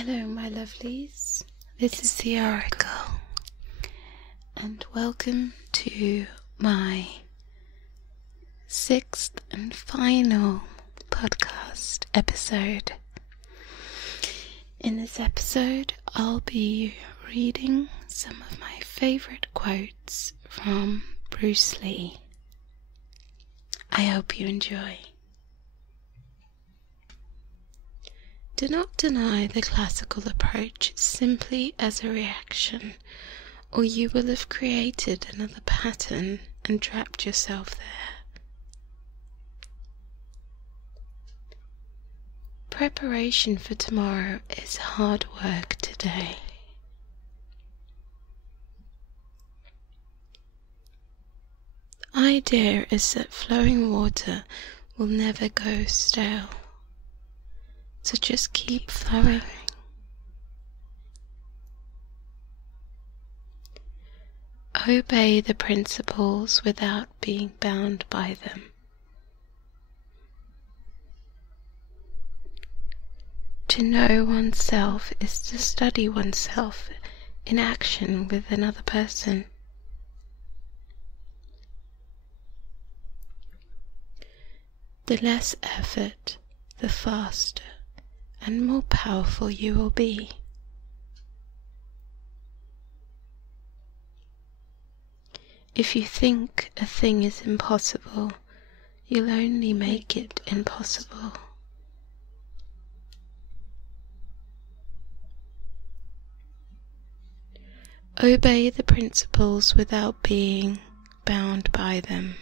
Hello my lovelies, this is the Auracle and welcome to my 6th and final podcast episode. In this episode I'll be reading some of my favourite quotes from Bruce Lee. I hope you enjoy. Do not deny the classical approach simply as a reaction, or you will have created another pattern and trapped yourself there. Preparation for tomorrow is hard work today. The idea is that flowing water will never go stale. So just keep flowing. Obey the principles without being bound by them. To know oneself is to study oneself in action with another person. The less effort, the faster and more powerful you will be. If you think a thing is impossible, you'll only make it impossible. Obey the principles without being bound by them.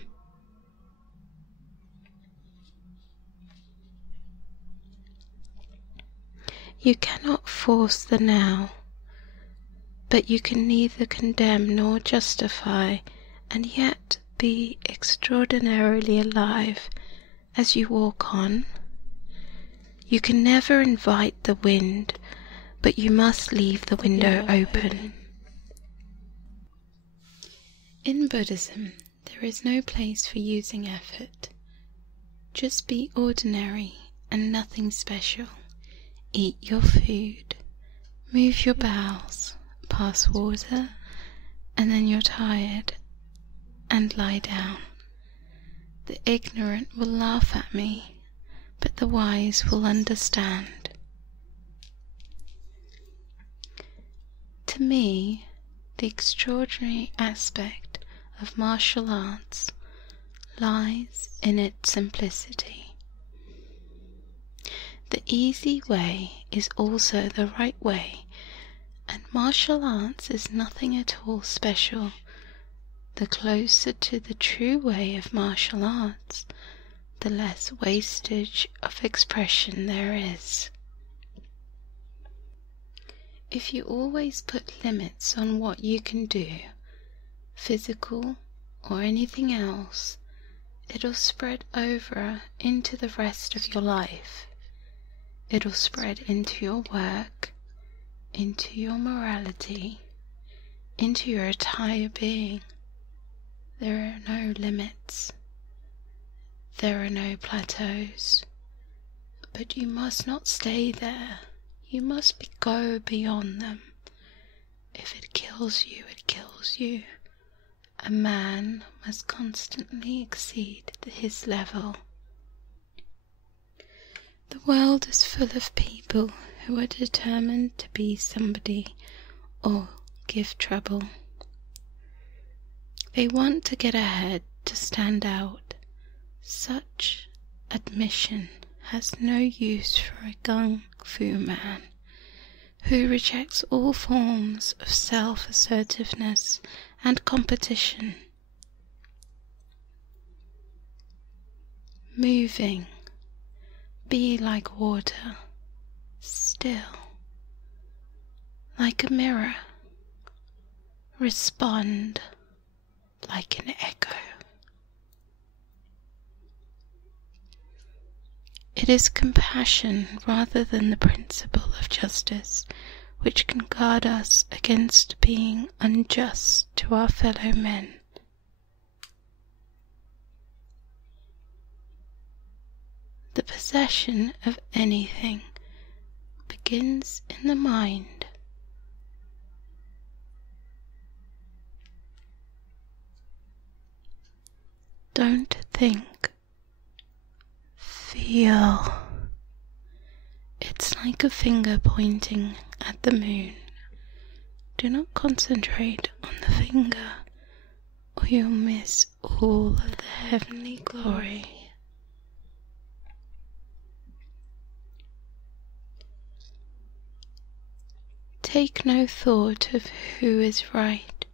You cannot force the now, but you can neither condemn nor justify, and yet be extraordinarily alive as you walk on. You can never invite the wind, but you must leave the window open. In Buddhism, there is no place for using effort. Just be ordinary and nothing special. Eat your food, move your bowels, pass water, and then you're tired, and lie down. The ignorant will laugh at me, but the wise will understand. To me, the extraordinary aspect of martial arts lies in its simplicity. The easy way is also the right way, and martial arts is nothing at all special. The closer to the true way of martial arts, the less wastage of expression there is. If you always put limits on what you can do, physical or anything else, it'll spread over into the rest of your life. It'll spread into your work, into your morality, into your entire being. There are no limits. There are no plateaus. But you must not stay there. You must go beyond them. If it kills you, it kills you. A man must constantly exceed his level. The world is full of people who are determined to be somebody or give trouble. They want to get ahead, to stand out. Such admission has no use for a kung fu man who rejects all forms of self-assertiveness and competition. Moving. Be like water, still, like a mirror. Respond like an echo. It is compassion rather than the principle of justice which can guard us against being unjust to our fellow men. The possession of anything begins in the mind. Don't think, feel. It's like a finger pointing at the moon. Do not concentrate on the finger, or you'll miss all of the heavenly glory. Take no thought of who is right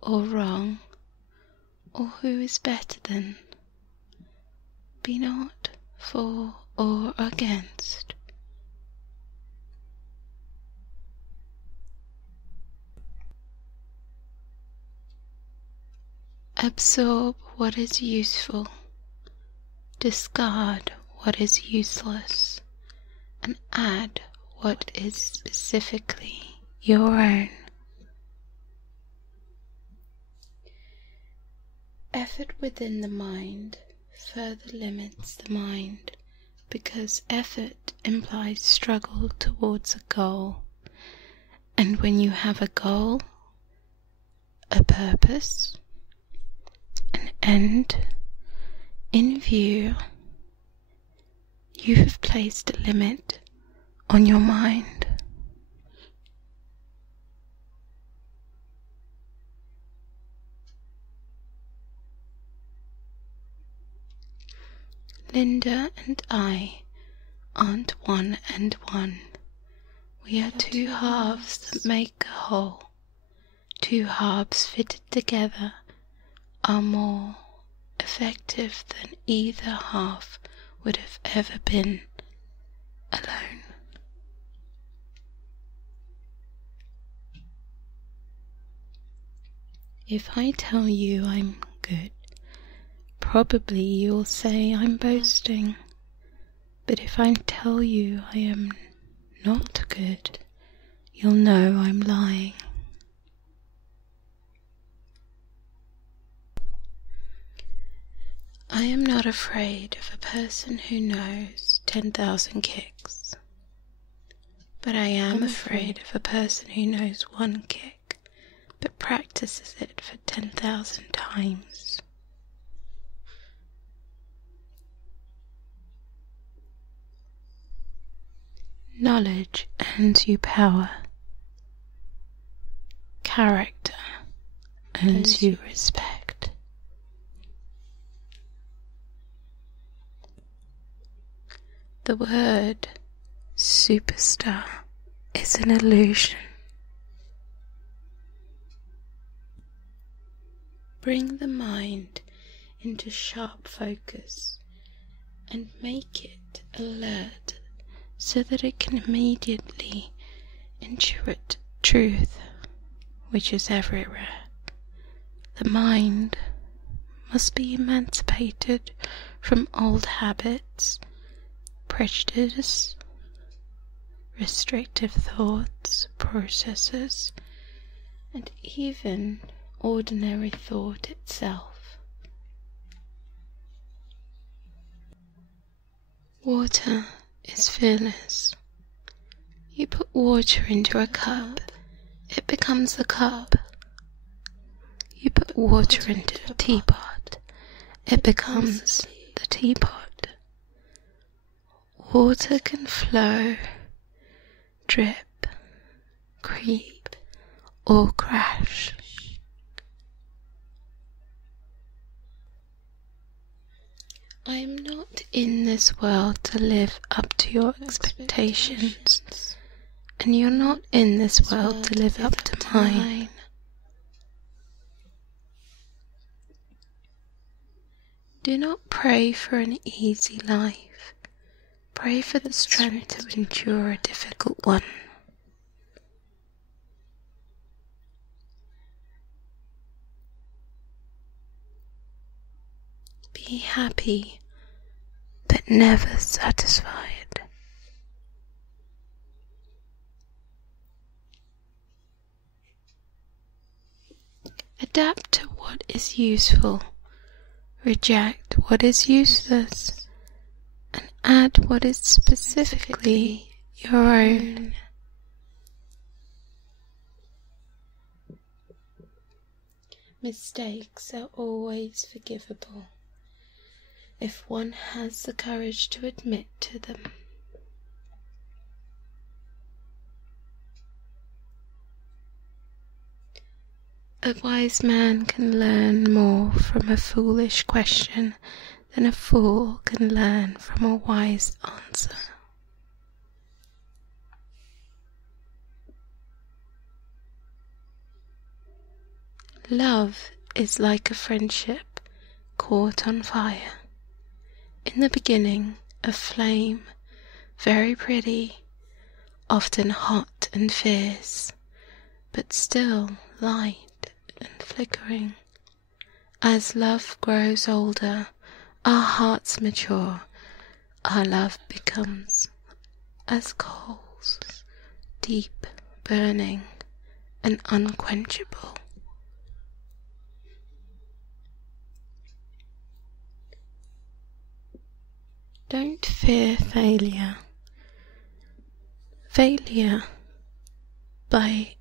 or wrong, or who is better than. Be not for or against. Absorb what is useful, discard what is useless, and add what is specifically your own. Effort within the mind further limits the mind, because effort implies struggle towards a goal. And when you have a goal, a purpose, an end in view, you have placed a limit on your mind. Linda and I aren't one and one. We are two halves that make a whole. Two halves fitted together are more effective than either half would have ever been alone. If I tell you I'm good, probably you'll say I'm boasting. But if I tell you I am not good, you'll know I'm lying. I am not afraid of a person who knows 10,000 kicks, but I am afraid of a person who knows one kick but practices it for 10,000 times. Knowledge earns you power. Character earns you respect. The word superstar is an illusion. Bring the mind into sharp focus and make it alert so that it can immediately intuit truth, which is everywhere. The mind must be emancipated from old habits, prejudice, restrictive thoughts, processes, and even ordinary thought itself. Water is fearless. You put water into a cup, it becomes a cup. You put water into a teapot, it becomes the teapot. Water can flow, drip, creep, or crash. I am not in this world to live up to your expectations, and you're not in this world to live up to mine. Do not pray for an easy life. Pray for the strength to endure a difficult one. Be happy, but never satisfied. Adapt to what is useful, reject what is useless, and add what is specifically your own. Mistakes are always forgivable if one has the courage to admit to them. A wise man can learn more from a foolish question than a fool can learn from a wise answer. Love is like a friendship caught on fire. In the beginning, a flame, very pretty, often hot and fierce, but still light and flickering. As love grows older, our hearts mature, our love becomes as coals, deep, burning, and unquenchable. Don't fear failure. Failure by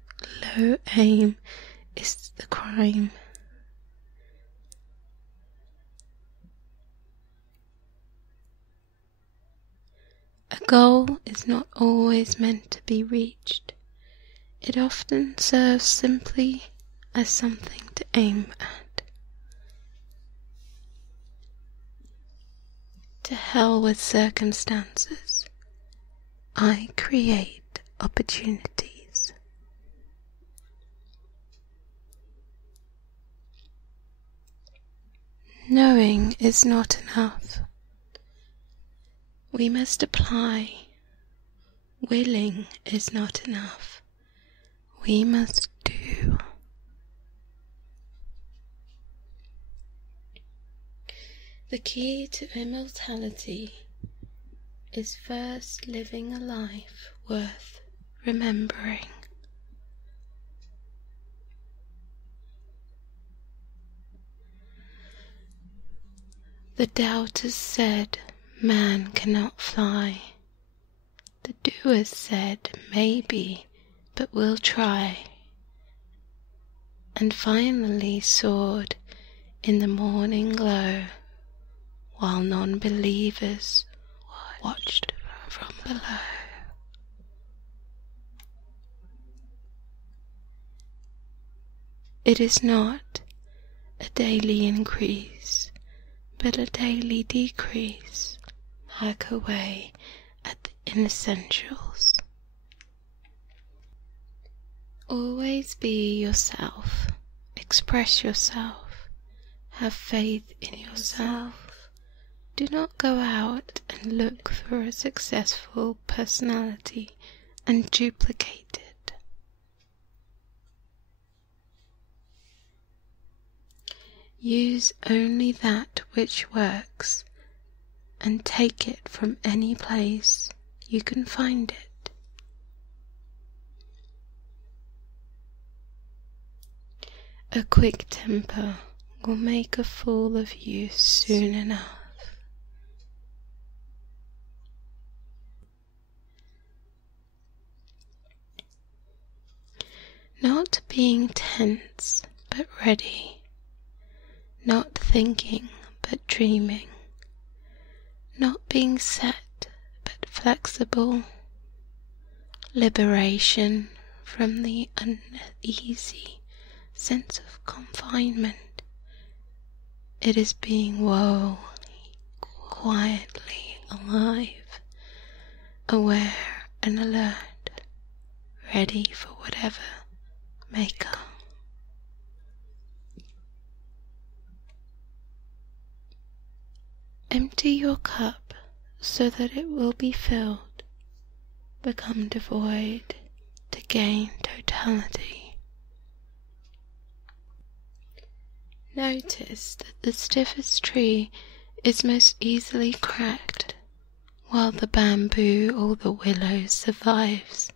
low aim is the crime. A goal is not always meant to be reached. It often serves simply as something to aim at. To hell with circumstances. I create opportunities. Knowing is not enough. We must apply. Willing is not enough. We must do. The key to immortality is first living a life worth remembering. The doubters said, man cannot fly. The doers said, maybe, but we'll try. And finally soared in the morning glow, while non-believers watched from below. It is not a daily increase, but a daily decrease. Hack away at the inessentials. Always be yourself. Express yourself. Have faith in yourself. Do not go out and look for a successful personality and duplicate it. Use only that which works and take it from any place you can find it. A quick temper will make a fool of you soon enough. Not being tense but ready, not thinking but dreaming, not being set but flexible, liberation from the uneasy sense of confinement. It is being woefully, quietly alive, aware and alert, ready for whatever may come. Empty your cup so that it will be filled. Become devoid to gain totality. Notice that the stiffest tree is most easily cracked, while the bamboo or the willow survives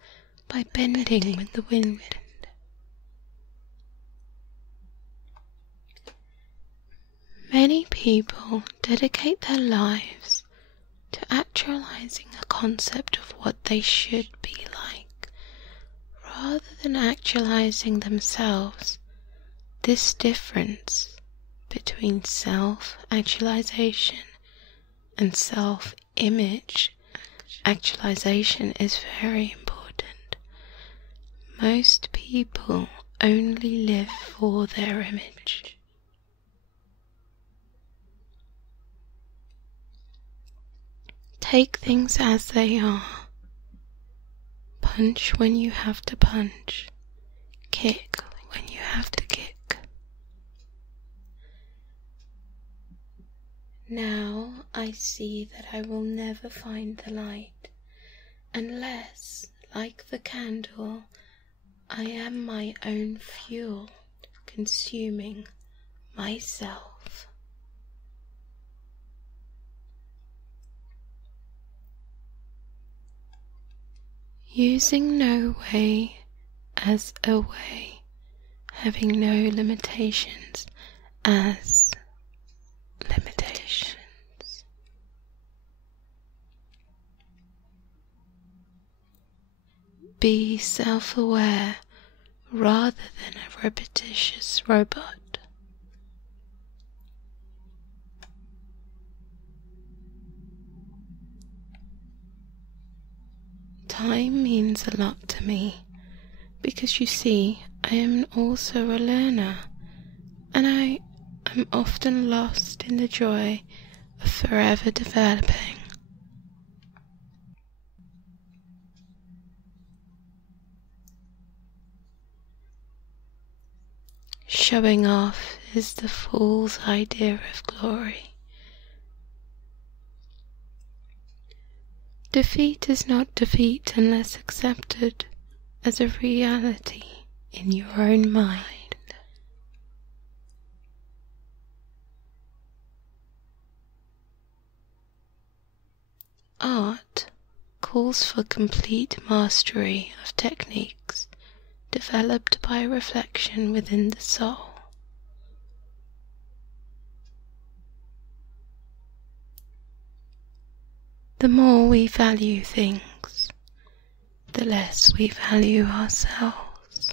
by bending with the wind. Many people dedicate their lives to actualizing a concept of what they should be like, rather than actualizing themselves. This difference between self-actualization and self-image actualization is very important. Most people only live for their image. Take things as they are. Punch when you have to punch. Kick when you have to kick. Now I see that I will never find the light, unless, like the candle, I am my own fuel, consuming myself. Using no way as a way, having no limitations as limitations. Be self-aware rather than a repetitious robot. Time means a lot to me because, you see, I am also a learner, and I am often lost in the joy of forever developing. Showing off is the fool's idea of glory. Defeat is not defeat unless accepted as a reality in your own mind. Art calls for complete mastery of techniques developed by reflection within the soul. The more we value things, the less we value ourselves.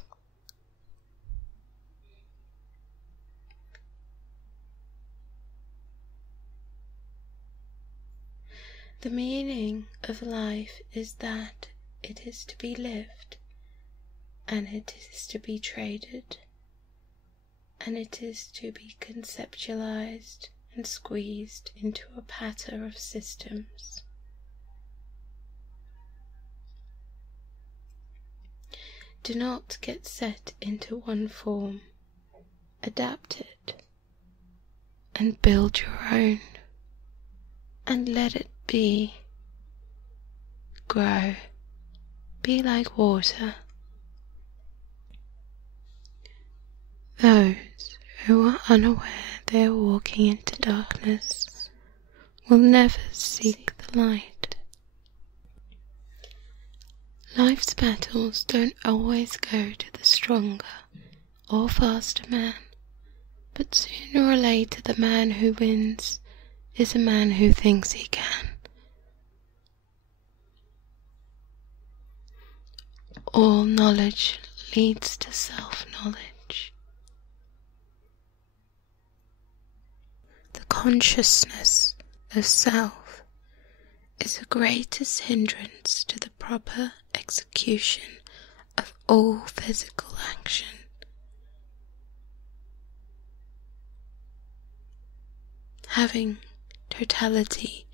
The meaning of life is that it is to be lived, and it is to be traded, and it is to be conceptualized and squeezed into a patter of systems. Do not get set into one form. Adapt it and build your own, and let it be. Grow. Be like water. Those who are unaware they are walking into darkness will never seek the light. Life's battles don't always go to the stronger or faster man, but sooner or later the man who wins is a man who thinks he can. All knowledge leads to self-knowledge. The consciousness of self is the greatest hindrance to the proper execution of all physical action. Having totality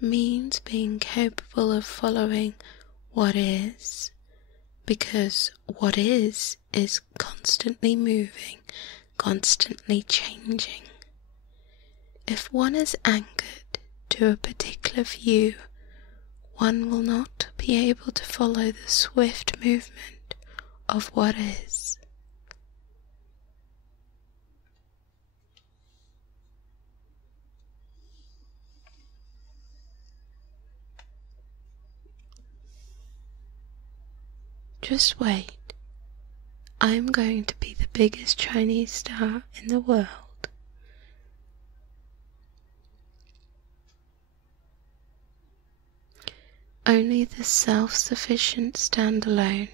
means being capable of following what is, because what is constantly moving, constantly changing. If one is anchored to a particular view, one will not be able to follow the swift movement of what is. Just wait. I'm going to be the biggest Chinese star in the world. only the self-sufficient stand alone.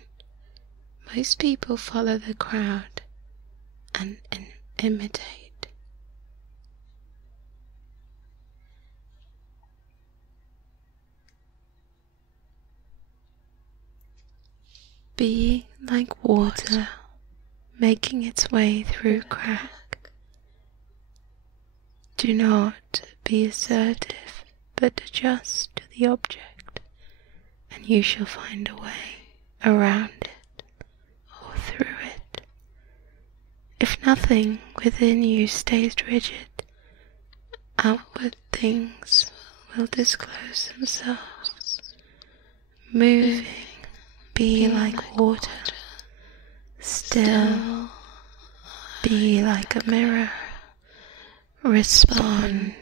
Most people follow the crowd and imitate. Be like water making its way through crack. Do not be assertive, but adjust to the object, and you shall find a way around it or through it. If nothing within you stays rigid, outward things will disclose themselves. Moving, be like water. Still, be like a mirror. Respond